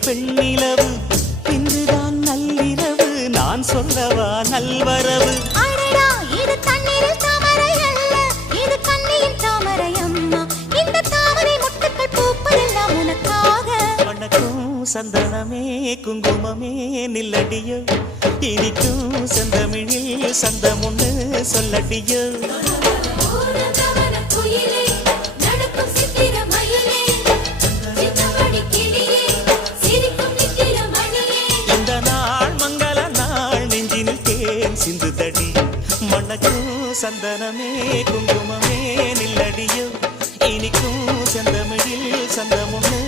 பெண்ணிலவு இன்றுதான் நள்ளிரவு நான் சொல்லவா நல்வரவு அடடா இது தண்ணீரில் தாமரை அல்ல இது கண்ணியின் தாமரை அம்மா இந்த தாமரை முட்டுக்கள் பூப்பதெல்லாம் உனக்காக வணக்கம் சந்தனமே குங்குமமே நில்லடியோ இனிக்கும் செந்தமிழில் சந்தம் ஒண்ணு சொல்லடியோ இந்த நாள் மங்கள நாள் நெஞ்சினில் தேன் சிந்துதடி மணக்கும் சந்தனமே குங்குமமே நில்லடியோ இனிக்கும் செந்தமிழில் சந்தம் ஒண்ணு